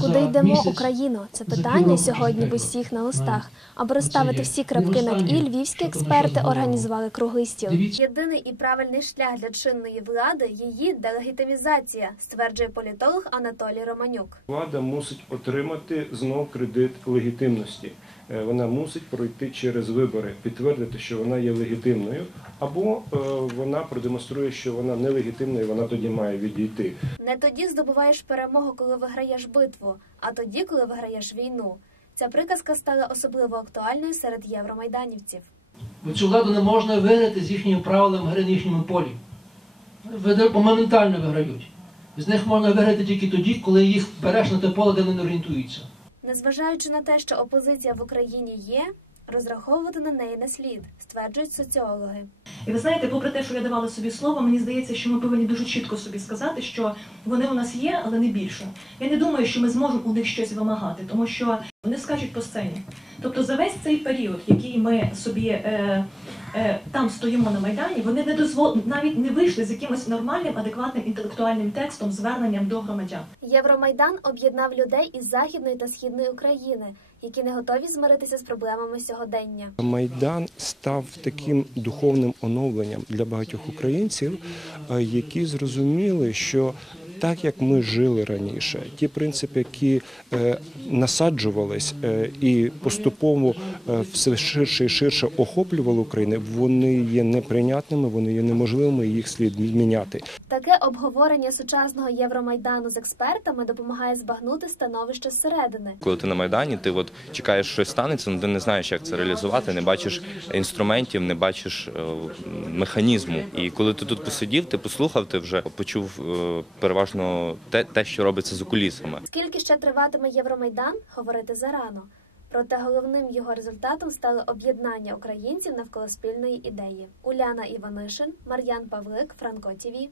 Куди йдемо. Україно? Це питання сьогодні в усіх на листах. Аби розставити всі крапки над і, львівські експерти організували круглий стіл. Єдиний і правильний шлях для чинної влади її делегітимізація, стверджує політолог Анатолій Романюк. Влада мусить отримати знов кредит легітимності. Е, Вона мусить пройти через вибори, підтвердити, що вона є легітимною, або е, вона продемонструє, що вона нелегітимна, і вона тоді має відійти. Не тоді здобуваєш перемогу, коли виграєш битву, а тоді, коли виграєш війну. Ця приказка стала особливо актуальною серед євромайданівців. Бо цю владу не можна виграти з їхніми правилами гри на їхньому полі. Вони моментально виграють. З них можна виграти тільки тоді, коли їх береш на те поле, де вони не орієнтуються. Незважаючи на те, що опозиція в Україні є, розраховувати на неї не слід, стверджують соціологи. І ви знаєте, попри те, що я давала собі слово, мені здається, що ми повинні дуже чітко собі сказати, що вони у нас є, але не більше. Я не думаю, що ми зможемо у них щось вимагати, тому що вони скачуть по сцені. Тобто за весь цей період, який ми собі е, е, там стоїмо на майдані, вони не дозвол навіть не вийшли з якимось нормальним, адекватним інтелектуальним текстом, зверненням до громадян. Євромайдан об'єднав людей із західної та східної України, які не готові змиритися з проблемами сьогодення. Майдан став таким духовним оновленням для багатьох українців, е, які зрозуміли, що так як ми жили раніше, ті принципи, які е, насаджувались е, і поступово е, все ширше і ширше охоплювали Україну, вони є неприйнятними, вони є неможливими, і їх слід міняти. Таке обговорення сучасного Євромайдану з експертами допомагає збагнути становище зсередини. Коли ти на майдані, ти от чекаєш, що щось станеться, але ти не знаєш, як це реалізувати, не бачиш інструментів, не бачиш е, механізму. І коли ти тут посидів, ти послухав, ти вже почув е, переважно те, те, що робиться за кулісами. Скільки ще триватиме Євромайдан, говорити зарано. Проте головним його результатом стало об'єднання українців навколо спільної ідеї. Уляна Іванишин, Мар'ян Павлик, Франко ТІВІ.